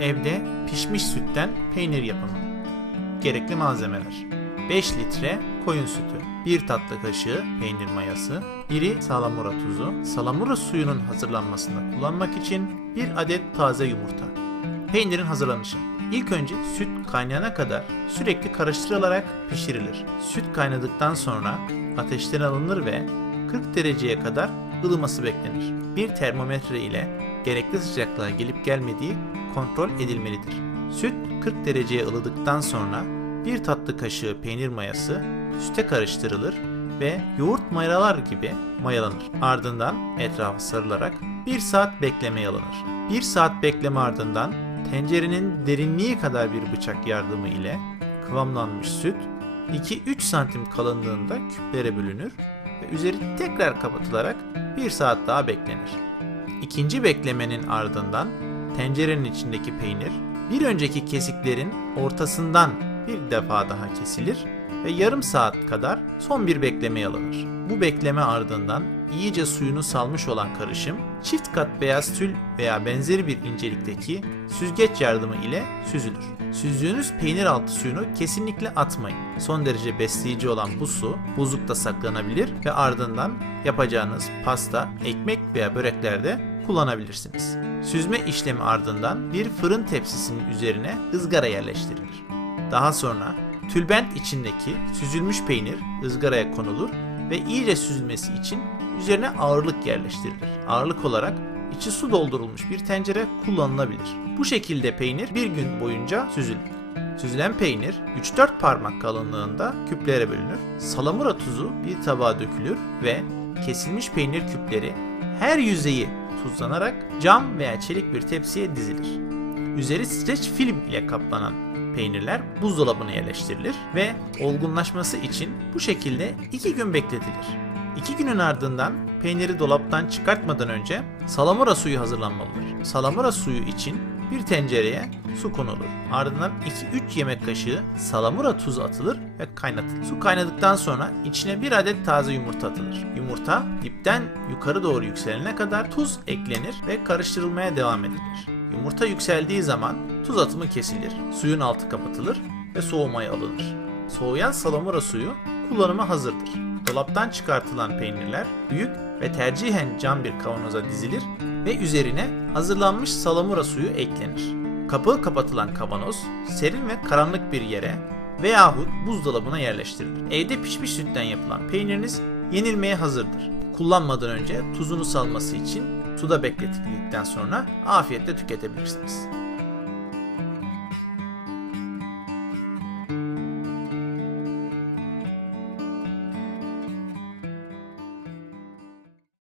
Evde pişmiş sütten peynir yapımı. Gerekli malzemeler. 5 litre koyun sütü, 1 tatlı kaşığı peynir mayası, iri salamura tuzu, salamura suyunun hazırlanmasında kullanmak için 1 adet taze yumurta. Peynirin hazırlanışı. İlk önce süt kaynayana kadar sürekli karıştırılarak pişirilir. Süt kaynadıktan sonra ateşten alınır ve 40 dereceye kadar ılıması beklenir. Bir termometre ile gerekli sıcaklığa gelip gelmediği kontrol edilmelidir. Süt 40 dereceye ılıdıktan sonra bir tatlı kaşığı peynir mayası süte karıştırılır ve yoğurt mayalar gibi mayalanır. Ardından etrafı sarılarak 1 saat beklemeye alınır. 1 saat bekleme ardından tencerenin derinliği kadar bir bıçak yardımı ile kıvamlanmış süt 2-3 santim kalınlığında küplere bölünür ve üzeri tekrar kapatılarak 1 saat daha beklenir. İkinci beklemenin ardından tencerenin içindeki peynir bir önceki kesiklerin ortasından bir defa daha kesilir ve yarım saat kadar son bir beklemeye alınır. Bu bekleme ardından iyice suyunu salmış olan karışım çift kat beyaz tül veya benzeri bir incelikteki süzgeç yardımı ile süzülür. Süzdüğünüz peynir altı suyunu kesinlikle atmayın. Son derece besleyici olan bu su buzlukta saklanabilir ve ardından yapacağınız pasta, ekmek veya böreklerde kullanabilirsiniz. Süzme işlemi ardından bir fırın tepsisinin üzerine ızgara yerleştirilir. Daha sonra tülbent içindeki süzülmüş peynir ızgaraya konulur ve iyice süzülmesi için üzerine ağırlık yerleştirilir. Ağırlık olarak içi su doldurulmuş bir tencere kullanılabilir. Bu şekilde peynir bir gün boyunca süzülür. Süzülen peynir 3-4 parmak kalınlığında küplere bölünür. Salamura tuzu bir tabağa dökülür ve kesilmiş peynir küpleri her yüzeyi tuzlanarak cam veya çelik bir tepsiye dizilir. Üzeri streç film ile kaplanan peynirler buzdolabına yerleştirilir ve olgunlaşması için bu şekilde 2 gün bekletilir. 2 günün ardından peyniri dolaptan çıkartmadan önce salamura suyu hazırlanmalıdır. Salamura suyu için bir tencereye su konulur. Ardından 2-3 yemek kaşığı salamura tuzu atılır ve kaynatılır. Su kaynadıktan sonra içine bir adet taze yumurta atılır. Yumurta dipten yukarı doğru yükselene kadar tuz eklenir ve karıştırılmaya devam edilir. Yumurta yükseldiği zaman tuz atımı kesilir. Suyun altı kapatılır ve soğumaya alınır. Soğuyan salamura suyu kullanıma hazırdır. Dolaptan çıkartılan peynirler büyük ve tercihen cam bir kavanoza dizilir ve üzerine hazırlanmış salamura suyu eklenir. Kapağı kapatılan kavanoz serin ve karanlık bir yere veyahut buzdolabına yerleştirilir. Evde pişmiş sütten yapılan peyniriniz yenilmeye hazırdır. Kullanmadan önce tuzunu salması için suda bekletildikten sonra afiyetle tüketebilirsiniz.